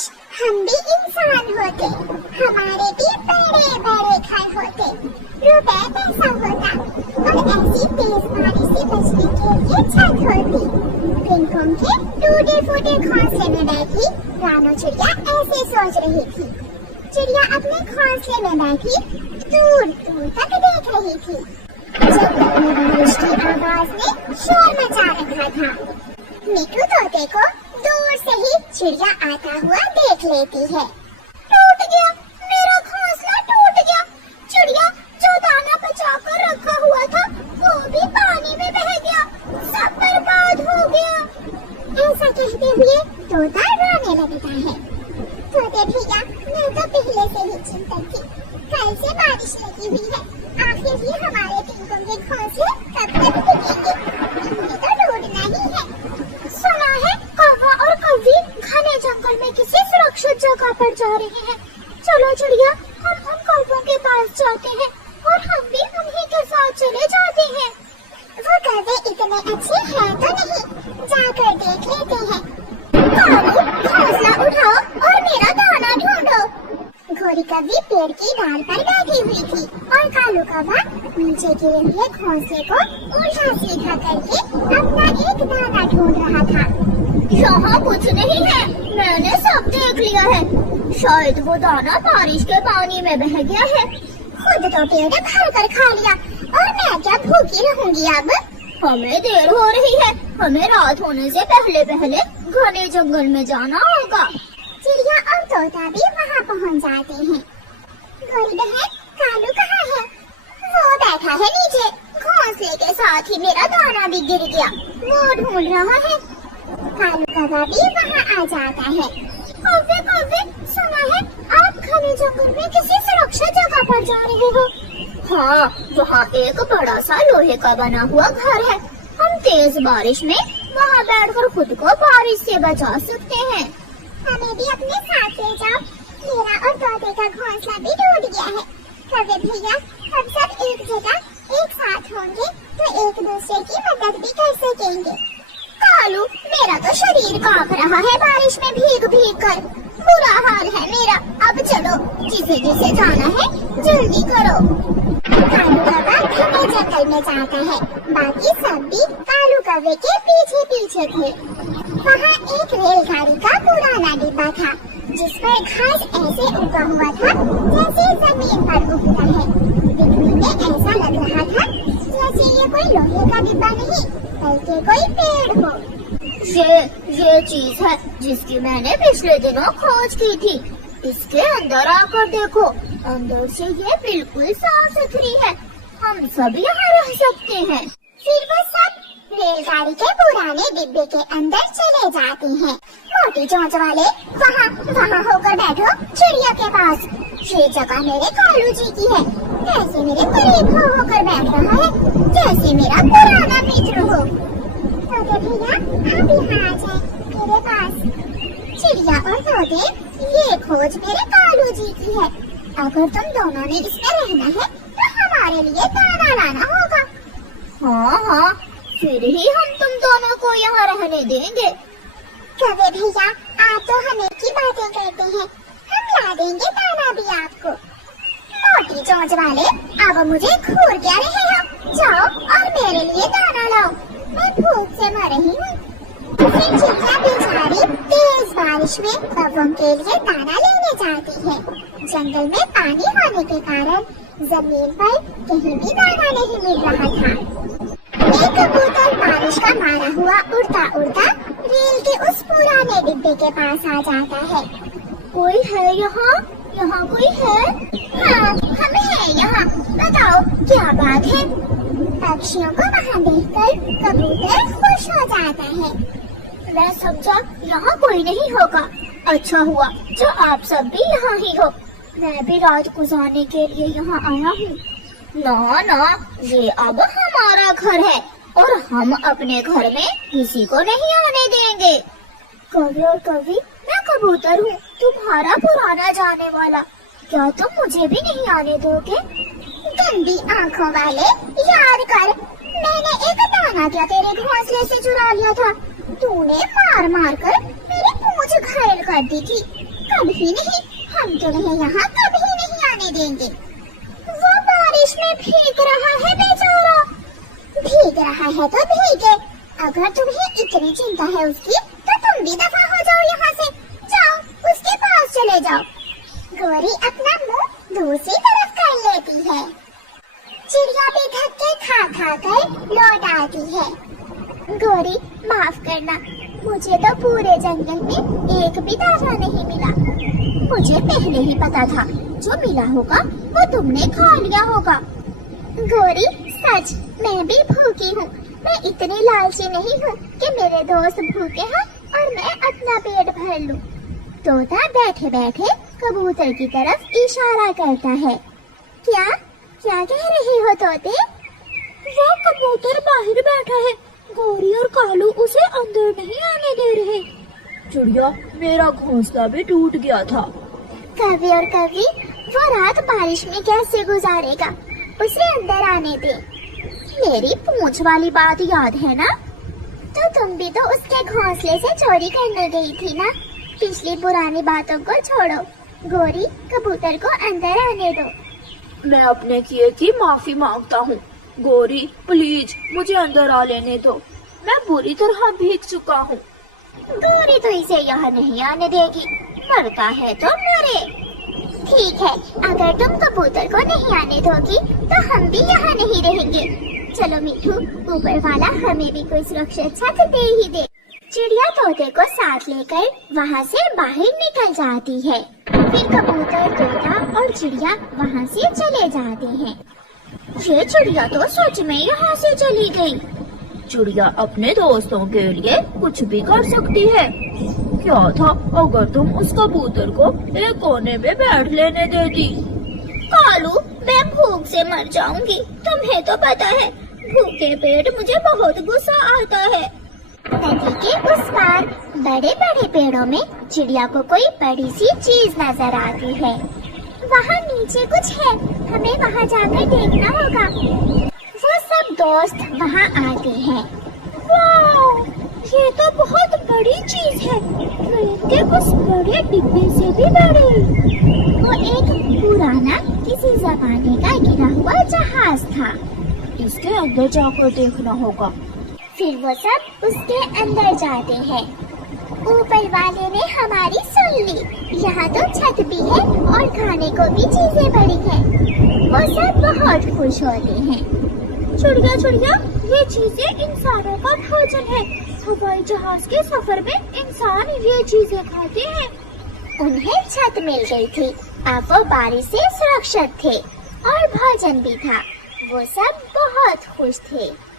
काश हम भी इंसान होते, हमारे भी बड़े बड़े घर होते, रुपए पैसा होता और ऐसी तेज बारिश से बचने के लिए छत होती। पिंकों के टूटे फूटे घोंसले में बैठी रानो चिड़िया ऐसे सोच रही थी। चिड़िया अपने घोंसले में बैठी दूर दूर तक देख रही थी। जंगल में बारिश की आवाज ने शोर मचा रखा था। मिट्टू तोते को दूर से ही चिड़िया आता हुआ देख लेती है। टूट गया, मेरा घोंसला टूट गया। चिड़िया जो दाना बचा कर रखा हुआ था वो भी पानी में बह गया, सब बर्बाद हो गया। ऐसा कहते हुए तोता रोने लगता है। तोते भैया, मैं तो पहले से ही चिंतित थी। कल से बारिश लगी हुई है, आखिर ही हमारे पिंकों के घोंसले कब तक टिकेंगे? इन्हें तो ढूंढना ही है। सुना है कौवा और कौवी घने जंगल में किसी सुरक्षित जगह पर जा रहे हैं। चलो चिड़िया, हम उन कौवों के पास जाते हैं और हम भी उन्हीं के साथ चले जाते हैं। वो कौवे इतने अच्छे हैं तो नहीं, जाकर देख लेते हैं। कालू, हौसला उठाओ और मेरा दाना ढूंढो। घोड़ी कौवी पेड़ की डाल पर बैठी हुई थी और कालू कौवा नीचे गिरे हुए घोंसले को उल्टा सीधा करके अपना एक दाना ढूंढ रहा था। यहाँ कुछ नहीं है, मैंने सब देख लिया है। शायद वो दाना बारिश के पानी में बह गया है। खुद तो पेड़ भर कर खा लिया और मैं क्या भूखी रहूंगी अब? हमें देर हो रही है, हमें रात होने से पहले पहले घने जंगल में जाना होगा। चिड़िया और तोता भी वहाँ पहुँच जाते हैं। गोरी बहन, कालू कहाँ है? वो बैठा है नीचे, घोंसले के साथ ही मेरा दाना भी गिर गया, वो ढूंढ रहा है। कालू कौवा भी वहाँ आ जाता है। कौवे कौवे, सुना है आप घने जंगल में किसी सुरक्षित जगह पर जा रहे हो? हाँ, वहाँ एक बड़ा सा लोहे का बना हुआ घर है। हम तेज बारिश में वहाँ बैठकर खुद को बारिश से बचा सकते हैं। हमें भी अपने साथ ले जाओ, मेरा और तोते का घोंसला भी टूट गया है। कौवे भैया, हम सब एक जगह एक साथ होंगे तो एक दूसरे की मदद भी कर सकेंगे। कालू, मेरा तो शरीर कांप रहा है बारिश में भीग भीग कर, बुरा हाल है मेरा। अब चलो, जिसे जिसे जाना है जल्दी करो। कालू कौवा घने जंगल में जाता है, बाकी सब भी कालू कौवे के पीछे पीछे थे। वहाँ एक रेलगाड़ी का पुराना डिब्बा था, जिस पर घास ऐसे उगा हुआ था जैसे जमीन पर उगता है। दिखने में ऐसा लग रहा था जैसे ये कोई लोहे का डिब्बा नहीं, बल्कि कोई पेड़ हो। ये चीज है जिसकी मैंने पिछले दिनों खोज की थी। इसके अंदर आकर देखो, अंदर से ये बिल्कुल साफ सुथरी है। हम सब यहाँ रह सकते हैं। फिर वो सब रेलगाड़ी के पुराने डिब्बे के अंदर चले जाते हैं। मोटी चोंच वाले, वहाँ होकर बैठो चिड़िया के पास। ये जगह मेरे कालू जी की है। कैसे मेरे करीब होकर बैठ रहा है, जैसे मेरा पुराना मित्र हो। तोते भैया, आप यहाँ आ जाएं मेरे पास। चिड़िया और तोते, ये खोज मेरे कालू जी की है। अगर तुम दोनों ने इसमें रहना है तो हमारे लिए दाना लाना होगा। हाँ, फिर ही हम तुम दोनों को यहाँ रहने देंगे। कौवे भैया, आप तो हमें की बातें करते हैं, हम ला देंगे दाना भी आपको। मोटी चोंच वाले, अब मुझे घूर क्या रहे हो? जाओ और मेरे लिए दाना लाओ, मैं भूख से मर रही हूँ। फिर चिड़िया बेचारी तेज बारिश में कौवों के लिए दाना लेने जाती है। जंगल में पानी होने के कारण जमीन पर कहीं भी दाना नहीं मिल रहा था। एक कबूतर बारिश का मारा हुआ उड़ता उड़ता रेल के उस पुराने डिब्बे के पास आ जाता है। कोई है यहाँ? यहाँ कोई है? हाँ, हम हैं यहाँ। बताओ क्या बात है? पक्षियों को वहाँ देखकर कबूतर खुश हो जाता है। मैं समझा यहाँ कोई नहीं होगा। अच्छा हुआ जो आप सब भी यहाँ ही हो। मैं भी रात गुजारने के लिए यहाँ आया हूँ। ना, ये अब हमारा घर है और हम अपने घर में किसी को नहीं आने देंगे। कौवे और कौवी, मैं कबूतर हूँ, तुम्हारा पुराना जाने वाला। क्या तुम मुझे भी नहीं आने दोगे? गंदी आँखों वाले, याद कर, मैंने एक दाना क्या तेरे घोंसले से चुरा लिया था। तूने मार मार कर मेरी पूंछ घायल कर दी थी। कभी नहीं, हम तुम्हें यहाँ कभी नहीं आने देंगे। वो बारिश में भीग रहा है बेचारा। भीग रहा है तो भीगे, अगर तुम्हें इतनी चिंता है उसकी तो तुम भी दफा हो जाओ यहाँ से। जाओ उसके पास चले जाओ। गौरी अपना मुंह दूसरी तरफ कर लेती है। चिड़िया भी धक्के खा खा कर लौट आती है। गौरी माफ करना, मुझे तो पूरे जंगल में एक भी ताजा नहीं मिला। मुझे पहले ही पता था जो मिला होगा वो तुमने खा लिया होगा। गौरी सच, मैं भी भूखी हूँ। मैं इतनी लालची नहीं हूँ कि मेरे दोस्त भूखे हैं और मैं अपना पेट भर लूँ। तोता बैठे बैठे कबूतर की तरफ इशारा करता है। क्या क्या कह रहे हो तोते? वो कबूतर बाहर बैठा है, गौरी और कालू उसे अंदर नहीं आने दे रहे। चिड़िया, मेरा घोंसला भी टूट गया था। कवि और कवि वो रात बारिश में कैसे गुजारेगा? उसे अंदर आने दे। मेरी पूंछ वाली बात याद है ना? तो तुम भी तो उसके घोंसले से चोरी करने गई थी ना? पिछली पुरानी बातों को छोड़ो। गौरी, कबूतर को अंदर आने दो। मैं अपने किए की माफी मांगता हूँ। गौरी प्लीज मुझे अंदर आ लेने दो, मैं बुरी तरह भीग चुका हूँ। गौरी तो इसे यहाँ नहीं आने देगी, मरता है तो मरे। ठीक है, अगर तुम कबूतर को नहीं आने दोगी तो हम भी यहाँ नहीं रहेंगे। चलो मिठू, ऊपर वाला हमें भी कोई सुरक्षित छत दे ही दे। चिड़िया तोते को साथ लेकर वहाँ से बाहर निकल जाती है। फिर कबूतर, तोता और चिड़िया वहाँ से चले जाते हैं। ये चिड़िया तो सच में यहाँ से चली गई। चिड़िया अपने दोस्तों के लिए कुछ भी कर सकती है। क्या था अगर तुम उस कबूतर को एक कोने में बैठ लेने देती? कालू, मैं भूख से मर जाऊंगी। तुम्हें तो पता है भूखे पेट मुझे बहुत गुस्सा आता है। नदी के उस पार बड़े बड़े पेड़ों में चिड़िया को कोई बड़ी सी चीज नजर आती है। वहाँ नीचे कुछ है, हमें वहाँ जाकर देखना होगा। वो सब दोस्त वहाँ आते हैं। वाह, ये तो बहुत बड़ी चीज है, ट्रेन के उस बड़े डिब्बे से भी बड़ी। वो एक पुराना किसी जमाने का गिरा हुआ जहाज था। इसके अंदर जाकर देखना होगा। फिर वो सब उसके अंदर जाते हैं। ऊपर वाले ने हमारी सुन ली। यहाँ तो छत भी है और खाने को भी चीजें पड़ी हैं। वो सब बहुत खुश होते हैं। चिड़िया चिड़िया, ये चीजें इंसानों का भोजन है। हवाई जहाज के सफर में इंसान ये चीजें खाते हैं। उन्हें छत मिल गई थी, अब वो बारिश से सुरक्षित थे और भोजन भी था। वो सब बहुत खुश थे।